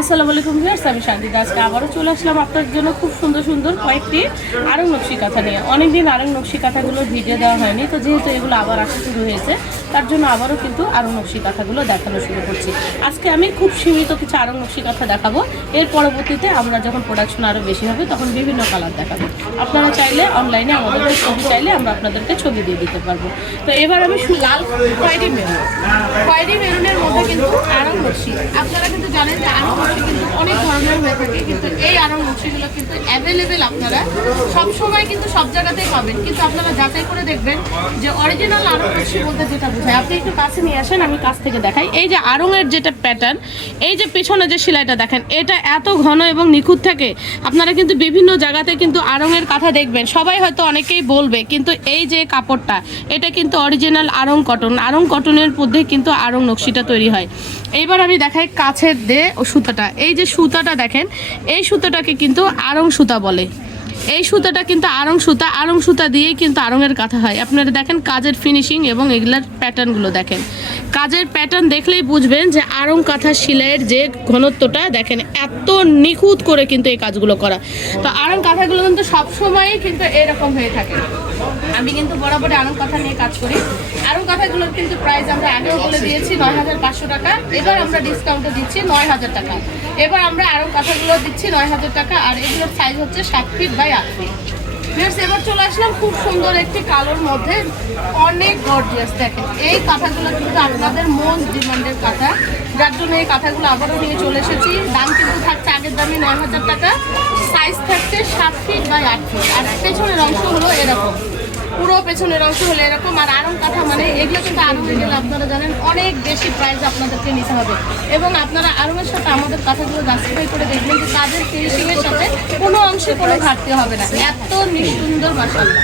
আসসালামু আলাইকুম ভিউয়ার্স, আমি শান্তিদা। আজকে আবারও চলে আসলাম আপনার জন্য খুব সুন্দর সুন্দর কয়েকটি আড়ং নকশি কাঁথা নিয়ে। অনেকদিন আড়ং নকশি কাঁথাগুলোর ভিডিও দেওয়া হয়নি, তো যেহেতু এগুলো আবার আসা শুরু হয়েছে তার জন্য আবারও কিন্তু আড়ং নকশি কাঁথাগুলো দেখানো শুরু করছি। আজকে আমি খুব সীমিত কিছু আড়ং নকশি কাঁথা দেখাবো। এর পরবর্তীতে আমরা যখন প্রোডাকশন আরও বেশি হবে তখন বিভিন্ন কালার দেখাবো। আপনারা চাইলে অনলাইনে আমাদেরকে ছবি চাইলে আমরা আপনাদেরকে ছবি দিয়ে দিতে পারবো। তো এবার আমি লাল খয়েরি মেরুনের মধ্যে কিন্তু আড়ং নকশি, আপনারা কিন্তু জানেন যে আড়ং নকশি কিন্তু অনেক ধরনের হয়ে থাকে, কিন্তু এই আড়ং নকশিগুলো কিন্তু অ্যাভেলেবেল আপনারা সবসময় কিন্তু সব জায়গাতেই পাবেন। কিন্তু আপনারা যাচাই করে দেখবেন যে অরিজিনাল আড়ং নকশি বলতে যেটা বোঝায়। আপনি একটু কাছে নিয়ে আসেন, আমি কাছ থেকে দেখাই। এই যে আড়ংয়ের যেটা প্যাটার্ন, এই যে পেছনে যে সেলাইটা দেখেন, এটা এত ঘন এবং নিখুঁত থাকে। আপনারা কিন্তু বিভিন্ন জায়গাতে কিন্তু আড়ংয়ের কাঁথা দেখবেন, সবাই হয়তো অনেকেই বলবে, কিন্তু এই যে কাপড়টা এটা কিন্তু অরিজিনাল আড়ং কটন। আড়ং কটনের মধ্যে কিন্তু আড়ং নকশিটা তৈরি হয়। এইবার আমি দেখাই কাছের ও সুতাটা। এই যে সুতাটা দেখেন, এই সুতাটাকে কিন্তু আড়ং সুতা বলে। এই সুতাটা কিন্তু আড়ং সুতা দিয়েই কিন্তু আড়ংয়ের কাঁথা হয়। আপনারা দেখেন কাজের ফিনিশিং এবং এগুলার প্যাটার্নগুলো দেখেন। কাজের প্যাটার্ন দেখলেই বুঝবেন যে আড়ং কাঁথা সেলাইয়ের যে ঘনত্বটা দেখেন, এত নিখুঁত করে কিন্তু এই কাজগুলো করা। তো আড়ং কাঁথাগুলো কিন্তু সবসময়ই কিন্তু এরকম হয়ে থাকে। আমি কিন্তু বরাবরই আড়ং কাঁথা নিয়ে কাজ করি। আড়ং কাঁথাগুলোর কিন্তু প্রাইস আমরা আগেও বলে দিয়েছি ৯,৫০০ টাকা। এবার আমরা ডিসকাউন্টে দিচ্ছি ৯,০০০ টাকা। এবার আমরা আড়ং কাঁথাগুলো দিচ্ছি ৯,০০০ টাকা, আর এগুলোর সাইজ হচ্ছে 7 ফিট বাই 8 ফিট। এবার চলে আসলাম খুব সুন্দর একটি কালোর মধ্যে, অনেক গর্জিয়াস। দেখেন এই কাঁথাগুলো কিন্তু আপনাদের মোস্ট ডিমান্ডের কাঁথা, যার জন্য এই কাঁথাগুলো আবারও নিয়ে চলে এসেছি। দাম কিন্তু থাকছে আগের দামে ৯,০০০ টাকা, সাইজ থাকছে 7 ফিট বাই 8 ফিট, আর পেছনের অংশ হলো এরকম, পুরো পেছনের অংশ হলো এরকম। আর আড়ং কাঁথা মানে এগুলো কিন্তু আড়ংয়ে গেলে আপনারা জানেন অনেক বেশি প্রাইস আপনাদেরকে নিতে হবে, এবং আপনারা আড়ংয়ের সাথে আমাদের কাঁথাগুলো জাস্টিফাই করে দেখবেন যে কাজের ফিনিশিংয়ের সাথে কোনো অংশে কোনো ঘাটতি হবে না। এত সুন্দর মাশাআল্লাহ।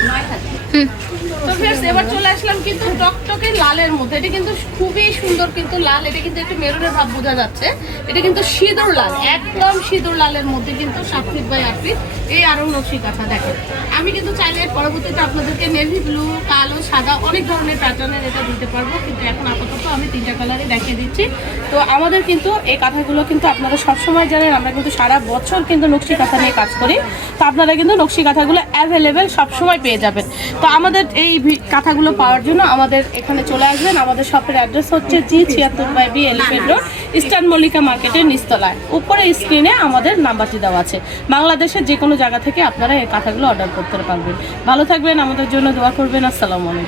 তো ফ্রেন্ডস, এবার চলে আসলাম কিন্তু টকটকে লালের মধ্যে। এটা কিন্তু খুবই সুন্দর কিন্তু লাল, এটা কিন্তু একটু মেরুনের ভাব বোঝা যাচ্ছে। এটা কিন্তু সিঁদুর লাল, একদম সিঁদুর লালের মধ্যে কিন্তু 7 ফিট বাই 8 ফিট এই আড়ং নকশি কাঁথা। দেখেন আমি কিন্তু চাইলে পরবর্তীতে আপনাদেরকে নেভি ব্লু, কালো, সাদা অনেক ধরনের প্যাটার্নের এটা দিতে পারবো, কিন্তু এখন আপাতত আমি 3টা কালারে দেখিয়ে দিচ্ছি। তো আমাদের কিন্তু এই কাঁথাগুলো কিন্তু আপনারা সবসময় জানেন, আমরা কিন্তু সারা বছর কিন্তু নকশি কাঁথা নিয়ে কাজ করি। তো আপনারা কিন্তু নকশি কাঁথাগুলো অ্যাভেলেবেল সবসময় পেয়ে যাবেন। তো আমাদের এই কাঁথাগুলো পাওয়ার জন্য আমাদের এখানে চলে আসবেন। আমাদের শপের অ্যাড্রেস হচ্ছে G76/B elephant road, eastern Mallika মার্কেটের নিচতলায়। উপরে স্ক্রিনে আমাদের নাম্বারটি দেওয়া আছে। বাংলাদেশের যে কোনো জায়গা থেকে আপনারা এই কাঁথাগুলো অর্ডার করতে পারবেন। ভালো থাকবেন, আমাদের জন্য দোয়া করবেন। আসসালামু আলাইকুম।